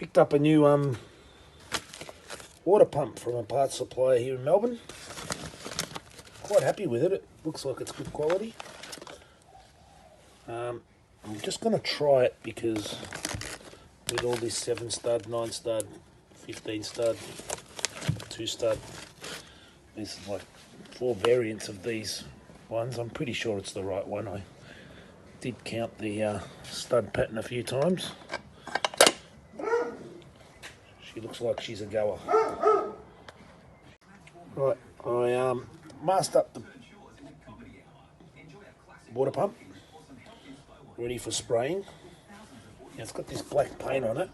Picked up a new water pump from a parts supplier here in Melbourne. Quite happy with it. It looks like it's good quality. I'm just going to try it because with all this 7 stud, 9 stud, 15 stud, 2 stud, there's like 4 variants of these ones. I'm pretty sure it's the right one. I did count the stud pattern a few times. She looks like she's a goer. Right, I masked up the water pump, ready for spraying. Now it's got this black paint on it.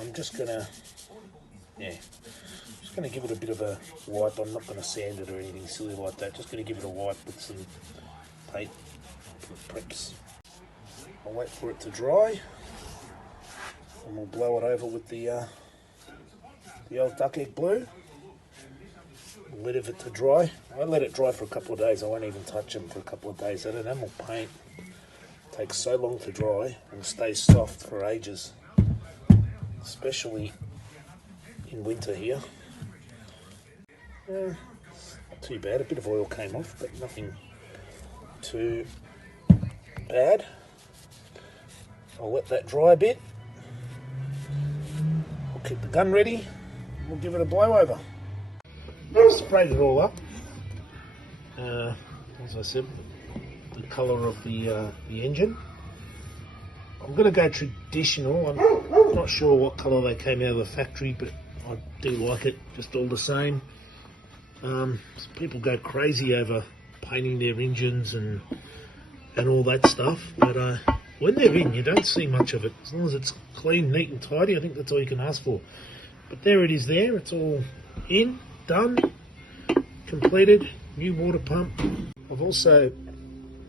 I'm just gonna, give it a bit of a wipe. I'm not gonna sand it or anything silly like that. Just gonna give it a wipe with some paint preps. I'll wait for it to dry, and we'll blow it over with the old duck egg blue. Let it to dry. I let it dry for a couple of days. I won't even touch them for a couple of days. That enamel paint takes so long to dry and stays soft for ages, especially in winter here. Not too bad. A bit of oil came off, but nothing too bad. I'll let that dry a bit. I'll keep the gun ready. We'll give it a blow over. Sprayed it all up. As I said, the colour of the engine. I'm going to go traditional. I'm not sure what colour they came out of the factory, but I do like it just all the same. Some people go crazy over painting their engines and all that stuff, but when they're in, you don't see much of it. As long as it's clean, neat and tidy, I think that's all you can ask for. But there it is there. It's all in, done, completed, new water pump. I've also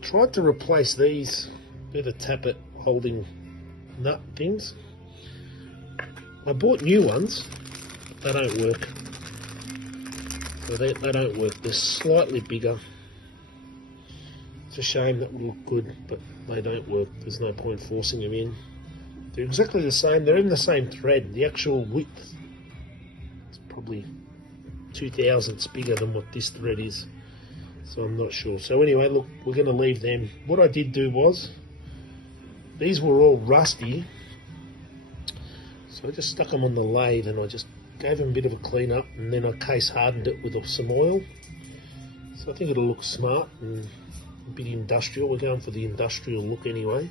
tried to replace these. They're the tappet holding nut things. I bought new ones, but they don't work. So they don't work. They're slightly bigger. It's a shame. That would look good, but they don't work. There's no point forcing them in. They're exactly the same. They're in the same thread. The actual width is probably 2 thousandths bigger than what this thread is. So I'm not sure. So anyway, look, we're going to leave them. What I did do was, these were all rusty. So I just stuck them on the lathe and I just gave them a bit of a clean up, and then I case hardened it with some oil. So I think it'll look smart and a bit industrial. We're going for the industrial look anyway.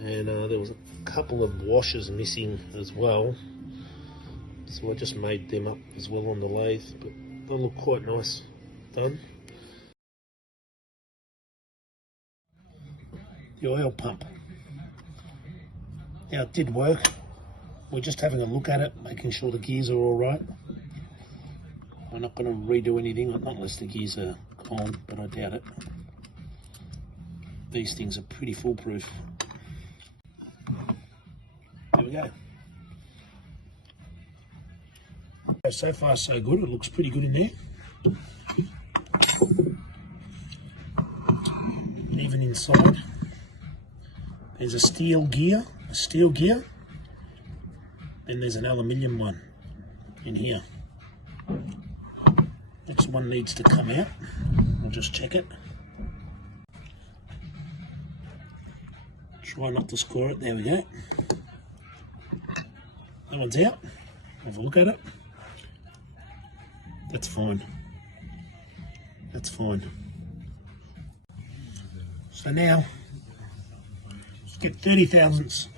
And there was a couple of washers missing as well. So I just made them up as well on the lathe, but they look quite nice done. The oil pump. Now it did work. We're just having a look at it, making sure the gears are all right. We're not going to redo anything, not unless the gears are gone, but I doubt it. These things are pretty foolproof. There we go. So far so good. It looks pretty good in there. Even inside, there's a steel gear, then there's an aluminium one in here. Next one needs to come out. We'll just check it. Try not to score it. There we go. That one's out. Have a look at it. That's fine. That's fine. So now, let's get 30 thousandths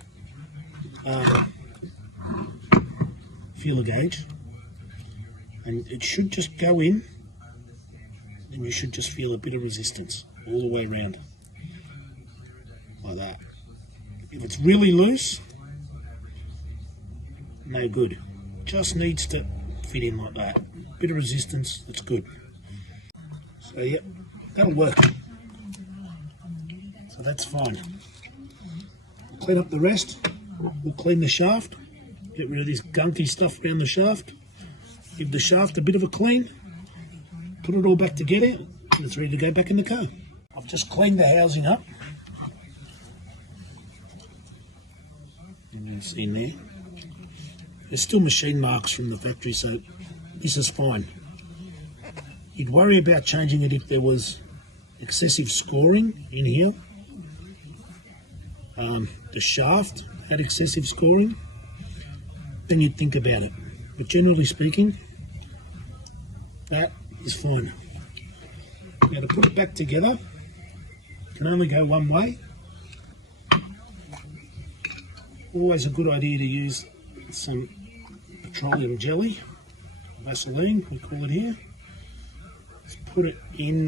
feeler gauge, and it should just go in, and you should just feel a bit of resistance all the way around, like that. If it's really loose, no good. Just needs to fit in like that. Bit of resistance, that's good. So yeah, that'll work. So that's fine. We'll clean up the rest. We'll clean the shaft. Get rid of this gunky stuff around the shaft. Give the shaft a bit of a clean. Put it all back together, and it's ready to go back in the car. I've just cleaned the housing up. can see in there. There's still machine marks from the factory, so this is fine. You'd worry about changing it if there was excessive scoring in here. The shaft had excessive scoring, then you'd think about it. But generally speaking, that is fine. Now to put it back together, can only go one way. Always a good idea to use some petroleum jelly, Vaseline we call it here. Just put it in,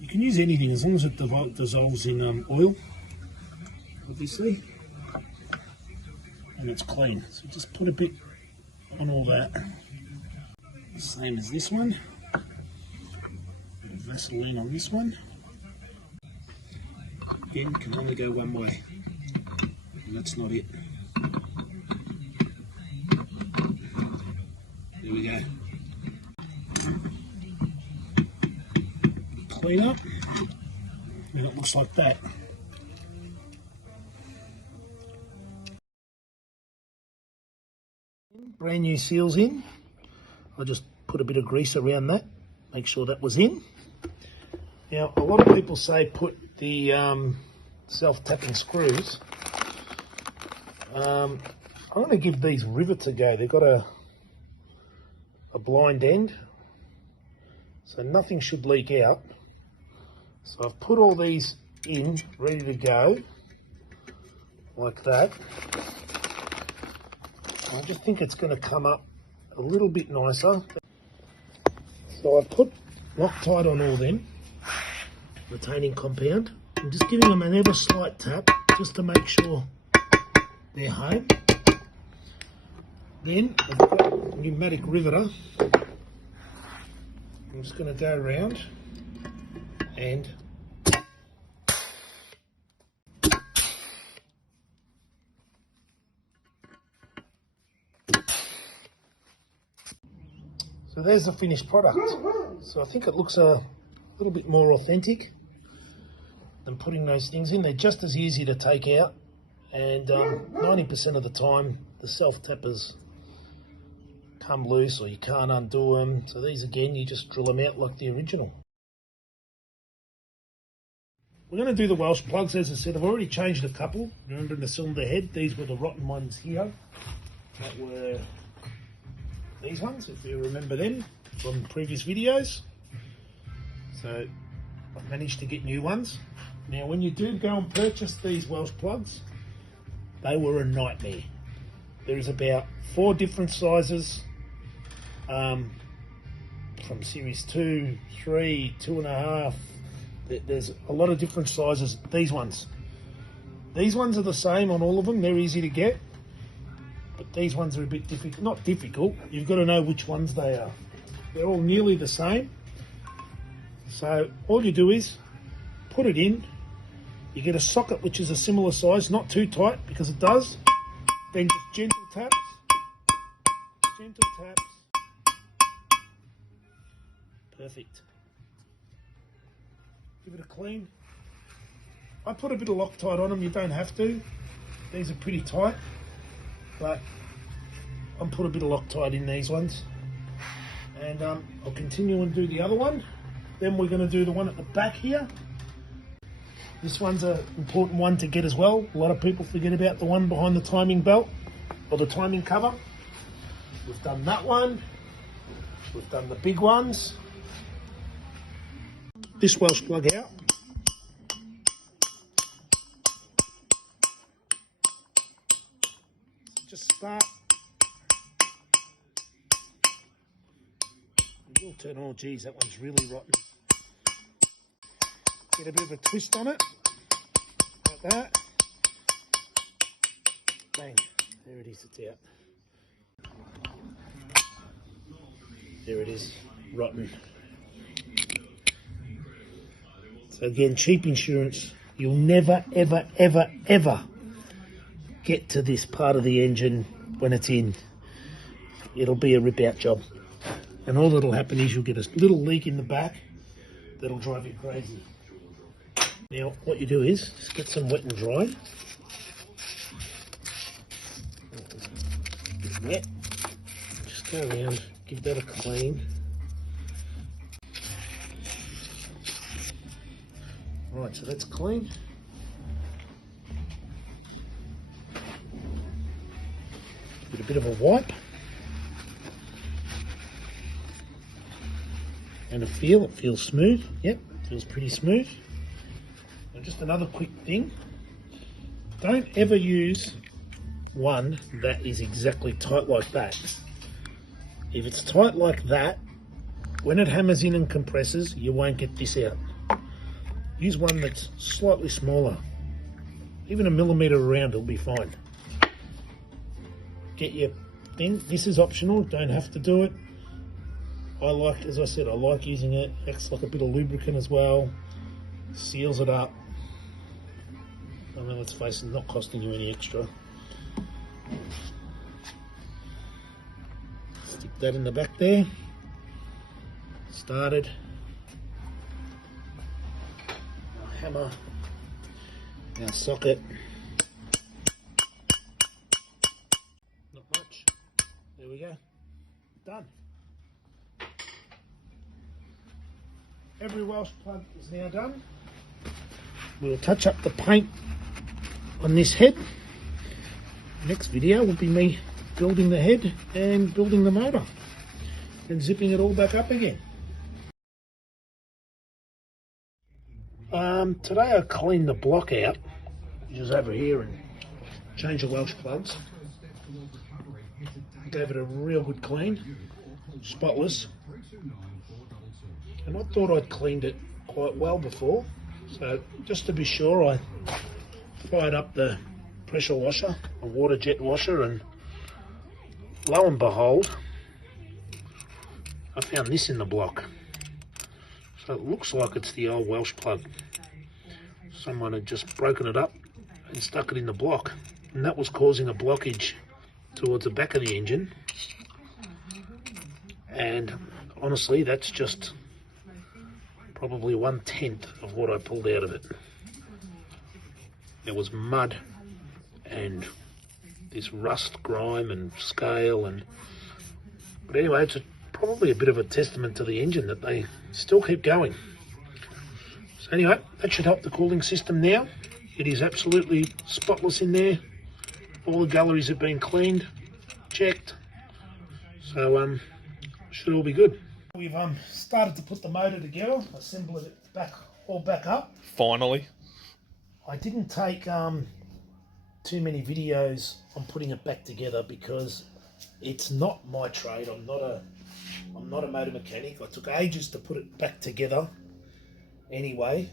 you can use anything as long as it dissolves in oil, obviously, and it's clean. So just put a bit on all that, same as this one. Vaseline on this one. Again, can only go one way, and that's not it. There we go. Clean up, and it looks like that. Brand new seals in. I just put a bit of grease around that, make sure that was in. Now, a lot of people say put the self-tapping screws. I'm going to give these rivets a go. They've got a blind end, so nothing should leak out. So I've put all these in, ready to go, like that. I just think it's going to come up a little bit nicer. So I've put Loctite on all them, retaining compound. I'm just giving them an ever slight tap just to make sure they're home. Then I've got a pneumatic riveter. I'm just going to go around and so there's the finished product. So I think it looks a little bit more authentic than putting those things in. They're just as easy to take out, and 90% of the time the self-tappers come loose or you can't undo them. So these, again, you just drill them out like the original. We're going to do the Welsh plugs. As I said, I've already changed a couple. Remember, in the cylinder head, these were the rotten ones here. That were these ones, if you remember them from previous videos. So I've managed to get new ones. Now, when you do go and purchase these Welsh plugs, they were a nightmare. There's about 4 different sizes, from series 2, 3, 2.5. There's a lot of different sizes. These ones are the same on all of them. They're easy to get, but these ones are a bit difficult. Not difficult, you've got to know which ones they are. They're all nearly the same. So all you do is put it in. You get a socket which is a similar size, not too tight because it does. Then just gentle taps, perfect. Give it a clean. I put a bit of Loctite on them, you don't have to. These are pretty tight, but I'll put a bit of Loctite in these ones. And I'll continue and do the other one. Then we're going to do the one at the back here. This one's an important one to get as well. A lot of people forget about the one behind the timing belt or the timing cover. We've done that one. We've done the big ones. This Welsh plug out. So just start. You'll turn, oh geez, that one's really rotten. Get a bit of a twist on it, like that. Bang, there it is, it's out. There it is, rotten. So again, cheap insurance. You'll never, ever, ever, ever get to this part of the engine when it's in. It'll be a rip-out job. And all that'll happen is you'll get a little leak in the back that'll drive you crazy. Now, what you do is just get some wet and dry. Yep. Just go around, give that a clean. Right, so that's clean. With a bit of a wipe. And a feel, it feels smooth. Yep, it feels pretty smooth. And just another quick thing. Don't ever use one that is exactly tight like that. If it's tight like that, when it hammers in and compresses, you won't get this out. Use one that's slightly smaller. Even a millimetre around will be fine. Get your thing. This is optional, don't have to do it. I like, as I said, I like using it. Acts like a bit of lubricant as well. Seals it up. I mean, let's face it, not costing you any extra. Stick that in the back there. Started. Our hammer. Our socket. Not much. There we go. Done. Every Welsh plug is now done. We'll touch up the paint on this head. Next video will be me building the head and building the motor and zipping it all back up again. Today I cleaned the block out, which is over here, and changed the Welsh plugs. Gave it a real good clean, spotless. And I thought I'd cleaned it quite well before, so just to be sure I fired up the pressure washer, a water jet washer, and lo and behold, I found this in the block. So it looks like it's the old Welsh plug. Someone had just broken it up and stuck it in the block, and that was causing a blockage towards the back of the engine. And honestly, that's just probably 1/10 of what I pulled out of it. There was mud and this rust, grime and scale, but anyway, it's probably a bit of a testament to the engine that they still keep going. So anyway, that should help the cooling system now. It is absolutely spotless in there. All the galleries have been cleaned, checked, so should all be good. We've started to put the motor together, assemble it all back up. Finally. I didn't take too many videos on putting it back together because it's not my trade. I'm not a motor mechanic. I took ages to put it back together anyway.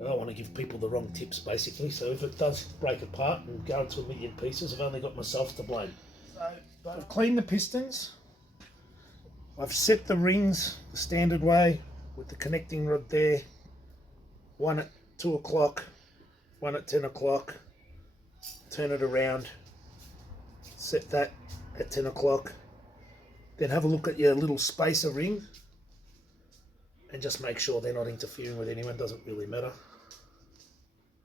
I don't want to give people the wrong tips basically, so if it does break apart and go into a million pieces, I've only got myself to blame. So I've cleaned the pistons. I've set the rings the standard way with the connecting rod there. One at 2 o'clock, one at 10 o'clock. Turn it around, set that at 10 o'clock. Then have a look at your little spacer ring and just make sure they're not interfering with anyone, doesn't really matter.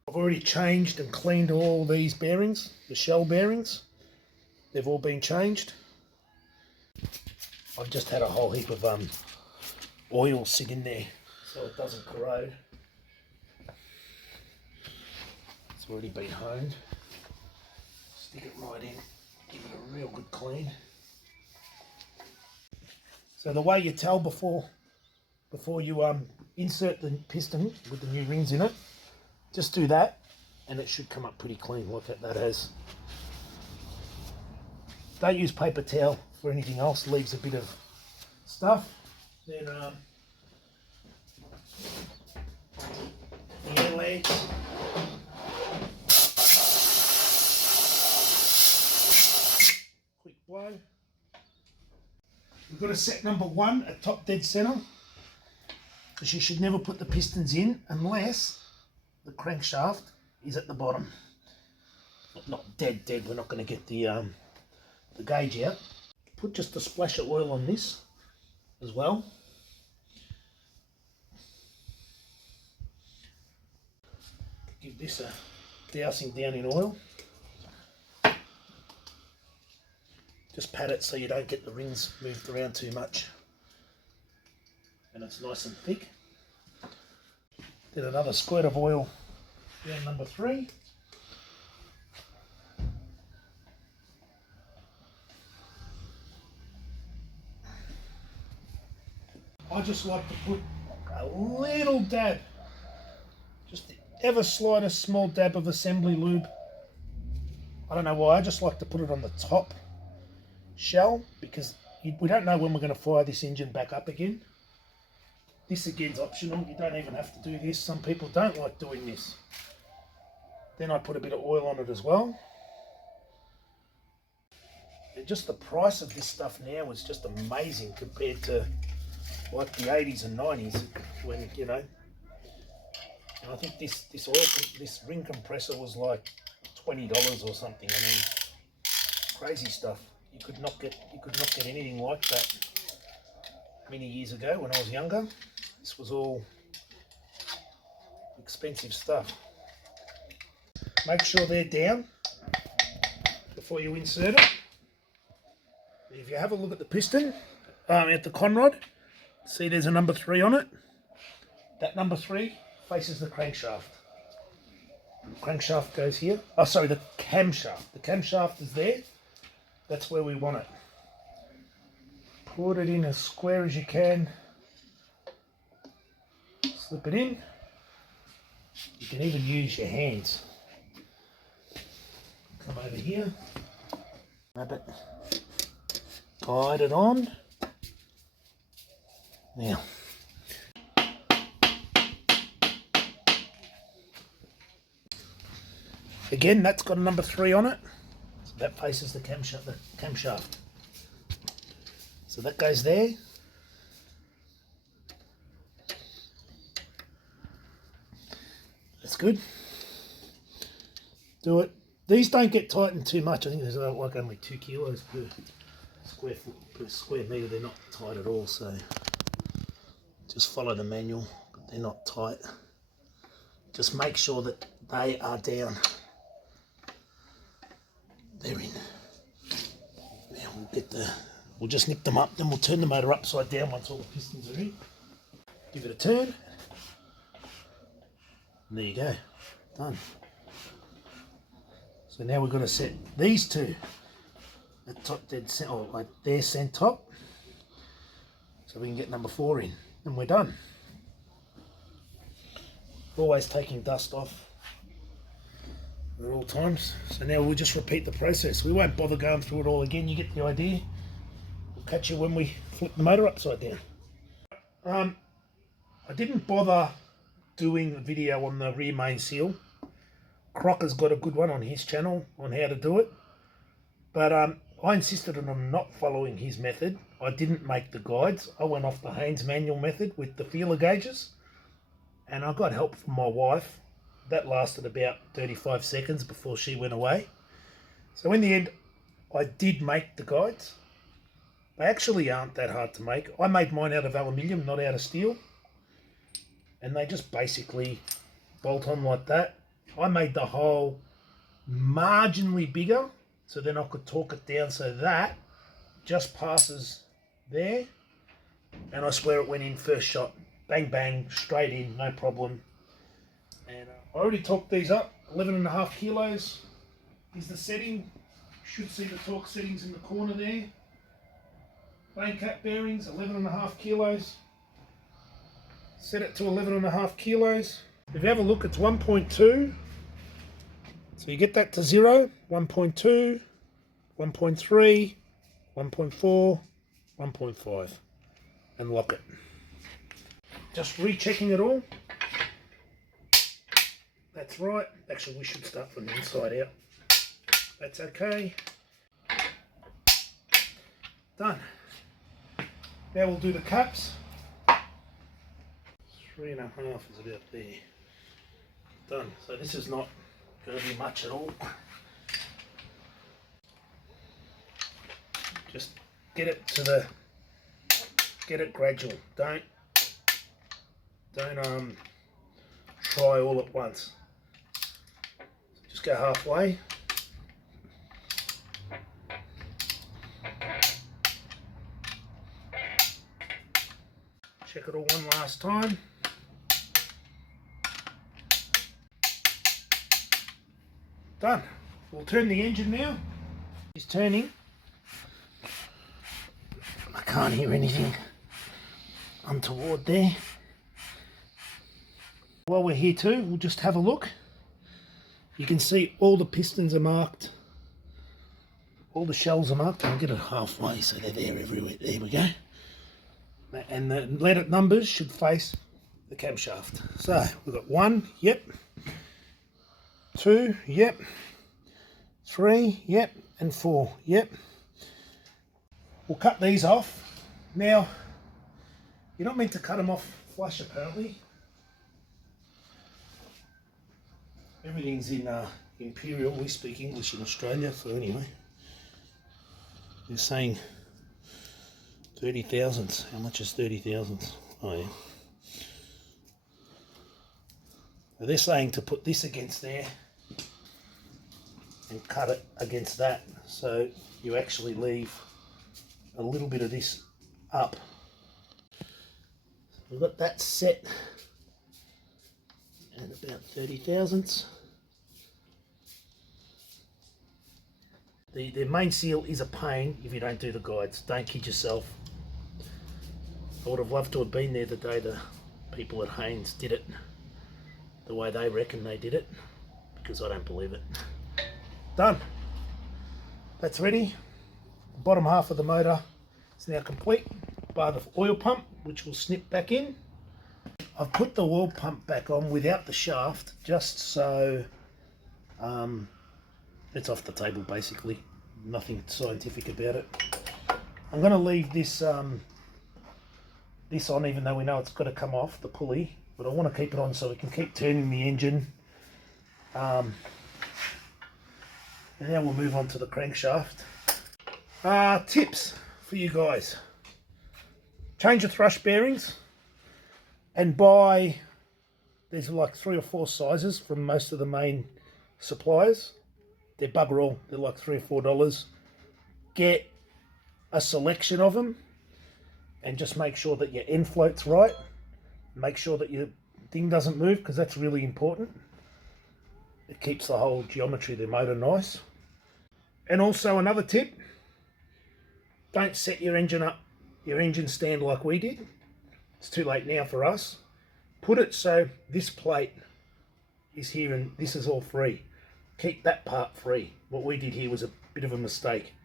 I've already changed and cleaned all these bearings, the shell bearings. They've all been changed. I've just had a whole heap of oil sit in there so it doesn't corrode. It's already been honed. Stick it right in, give it a real good clean. So the way you tell before you insert the piston with the new rings in it, just do that and it should come up pretty clean. Look at that has. Don't use paper towel for anything else, leaves a bit of stuff. Then the air legs. Quick blow. We've got to set number 1 at top dead center, because you should never put the pistons in unless the crankshaft is at the bottom. Not dead, we're not going to get the gauge out. Put just a splash of oil on this as well. Give this a dousing down in oil. Just pat it so you don't get the rings moved around too much. And it's nice and thick. Did another squirt of oil down number 3. I just like to put a little dab, just the ever slightest small dab of assembly lube. I don't know why, I just like to put it on the top shell because we don't know when we're going to fire this engine back up again. This again's optional, you don't even have to do this. Some people don't like doing this. Then I put a bit of oil on it as well. And just the price of this stuff now is just amazing compared to like the 80s and 90s when, you know, and I think this ring compressor was like $20 or something. I mean, crazy stuff. You could not get anything like that many years ago when I was younger. This was all expensive stuff. Make sure they're down before you insert it. If you have a look at the piston, at the conrod, see there's a number 3 on it. That number 3 faces the crankshaft. The crankshaft goes here. Oh, sorry, the camshaft. The camshaft is there. That's where we want it. Put it in as square as you can. Slip it in. You can even use your hands. Come over here. Grab it. Guide it on. Now. Again, that's got a number 3 on it. So that faces the camshaft. So that goes there. That's good. Do it. These don't get tightened too much. I think there's like only 2 kilos per square foot, per square metre. They're not tight at all, so just follow the manual. They're not tight. Just make sure that they are down. They're in. Now we'll just nick them up, then we'll turn the motor upside down once all the pistons are in. Give it a turn. And there you go. Done. So now we're going to set these two at top dead center, or like their center top, so we can get number 4 in, and we're done. Always taking dust off at all times. So now we'll just repeat the process. We won't bother going through it all again. You get the idea. We'll catch you when we flip the motor upside down. I didn't bother doing a video on the rear main seal. Crocker's got a good one on his channel on how to do it, but I insisted on not following his method. I didn't make the guides. I went off the Haynes manual method with the feeler gauges, and I got help from my wife. That lasted about 35 seconds before she went away. So in the end, I did make the guides. They actually aren't that hard to make. I made mine out of aluminium, not out of steel, and they just basically bolt on like that. I made the hole marginally bigger, so then I could torque it down so that just passes there, and I swear it went in first shot. Bang bang, straight in, no problem. And I already torqued these up. 11.5 kilos is the setting. You should see the torque settings in the corner there. Main cap bearings, 11.5 kilos. Set it to 11.5 kilos. If you have a look, it's 1.2. So you get that to 0, 1.2, 1.3, 1.4, 1.5, and lock it. Just rechecking it all. That's right. Actually, we should start from the inside out. That's okay. Done. Now we'll do the caps. 3.5 is about there. Done. So this is not going to be much at all. Just get it gradual. Don't try all at once. Just go halfway. check it all one last time. Done. We'll turn the engine now. It's turning. I can't hear anything untoward there. While we're here too, we'll just have a look. You can see all the pistons are marked. All the shells are marked. I'll get it halfway so they're there everywhere. There we go. And the letter numbers should face the camshaft. So we've got 1, yep. 2, yep. 3, yep. And 4, yep. We'll cut these off. Now, you're not meant to cut them off flush apparently. Everything's in Imperial. We speak English in Australia, so anyway. They're saying 30 thousandths. How much is 30 thousandths? Oh yeah. Now they're saying to put this against there and cut it against that, so you actually leave a little bit of this up. We've got that set at about 30 thousandths. The main seal is a pain if you don't do the guides. Don't kid yourself. I would have loved to have been there the day the people at Haynes did it the way they reckon they did it, because I don't believe it. Done. That's ready. The bottom half of the motor is now complete, bar the oil pump, which will snip back in. I've put the oil pump back on without the shaft, just so it's off the table basically. Nothing scientific about it. I'm going to leave this this on, even though we know it's got to come off the pulley, but I want to keep it on so we can keep turning the engine. And now we'll move on to the crankshaft. Tips for you guys: change your thrush bearings and buy, there's like 3 or 4 sizes from most of the main suppliers. They're bugger all. They're like $3 or $4. Get a selection of them and just make sure that your end float's right. Make sure that your thing doesn't move, because that's really important. It keeps the whole geometry of the motor nice. And also another tip, don't set your engine up, your engine stand like we did. It's too late now for us. Put it so this plate is here and this is all free. Keep that part free. What we did here was a bit of a mistake.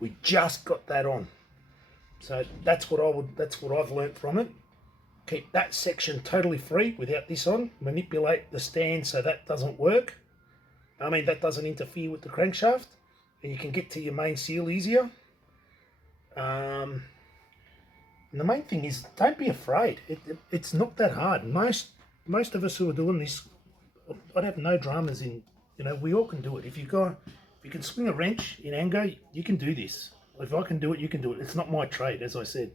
We just got that on. So that's what I've learnt from it. Keep that section totally free without this on. Manipulate the stand so that doesn't work. I mean, that doesn't interfere with the crankshaft, and you can get to your main seal easier. And the main thing is, don't be afraid. It's not that hard. Most of us who are doing this, I'd have no dramas in. You know, we all can do it. If you can swing a wrench in anger, you can do this. If I can do it, you can do it. It's not my trade, as I said.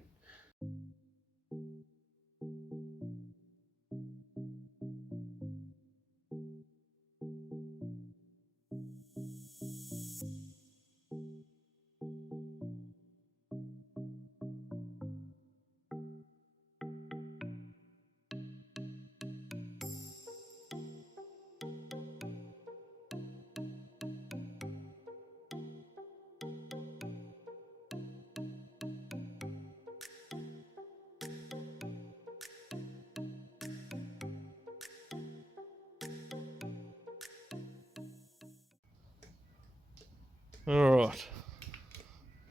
Alright,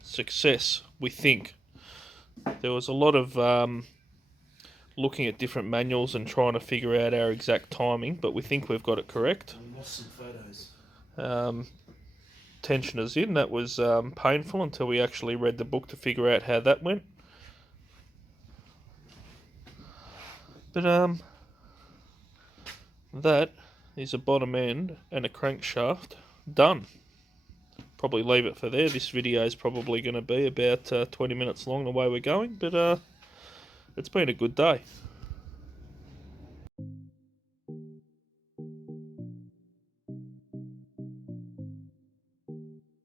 success, we think. There was a lot of looking at different manuals and trying to figure out our exact timing, but we think we've got it correct. We lost some photos. Tensioners in, that was painful until we actually read the book to figure out how that went. But that is a bottom end and a crankshaft done. Probably leave it for there. This video is probably going to be about 20 minutes long the way we're going, but it's been a good day.